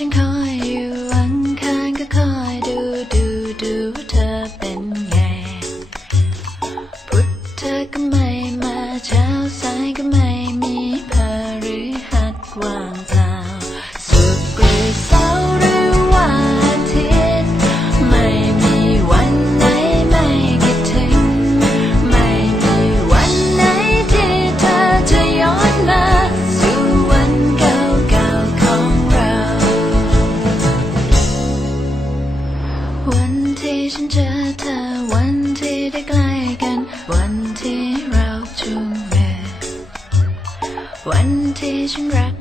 วันจัน วัน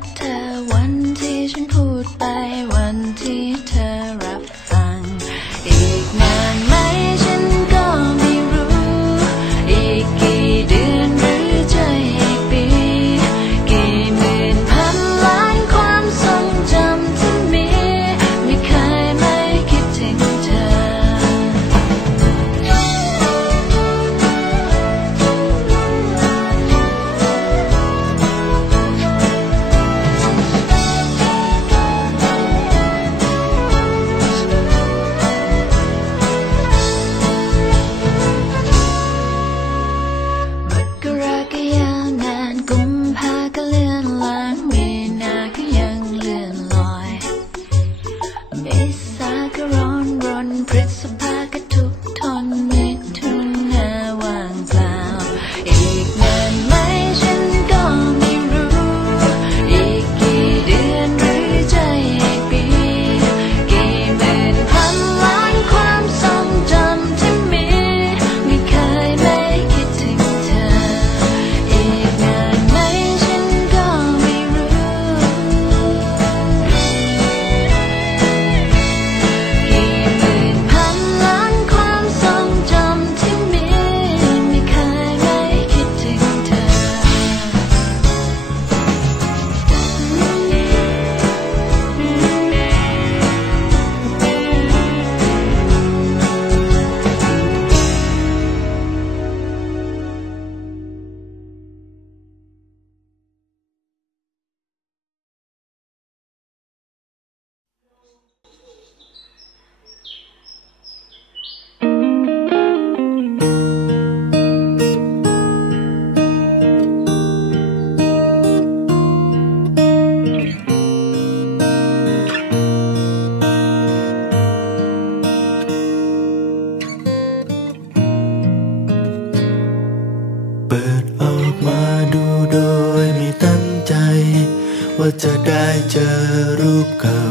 จะได้เจอรูปเก่า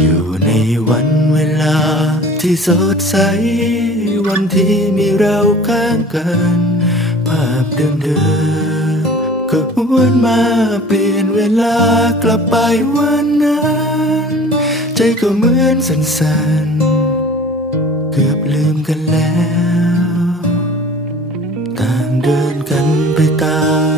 อยู่ในวันเวลาที่สดใส วันที่มีเราข้างกัน ภาพเดิมๆก็หวนมาเปลี่ยนเวลากลับไปวันนั้น ใจก็เหมือนสั่นๆ เกือบลืมกันแล้ว ต่างเดินกันไปตาม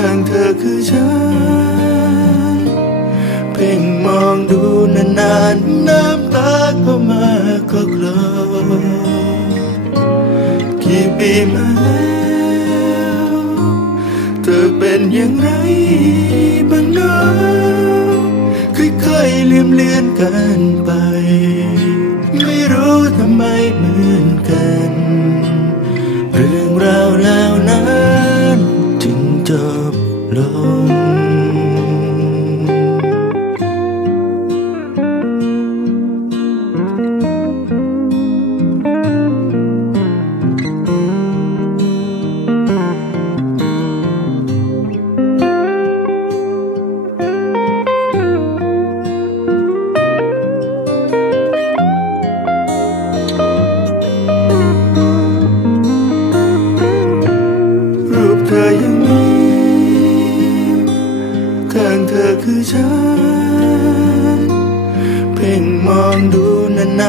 ข้างเธอคือฉัน เพ่งมองดูนานๆ น้ำตาก็มาก็คลอกี่ปีมาแล้วเธอเป็นอย่างไรบ้างเนะค่อยๆลืมเลือนกันไป ไม่รู้ทำไมเหมือน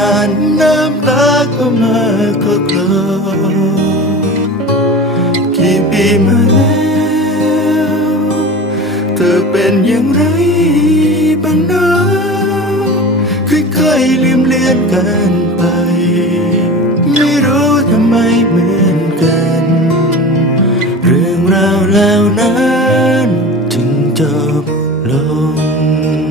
านน้ำตาก็มาก็กลอกี่ปีมาแล้วเธอเป็นอย่างไรบ้างนะค่อยๆลืมเลือนกันไป ไม่รู้ทำไมเหมือนกัน เรื่องราวแล้วนั้นจึงจบลง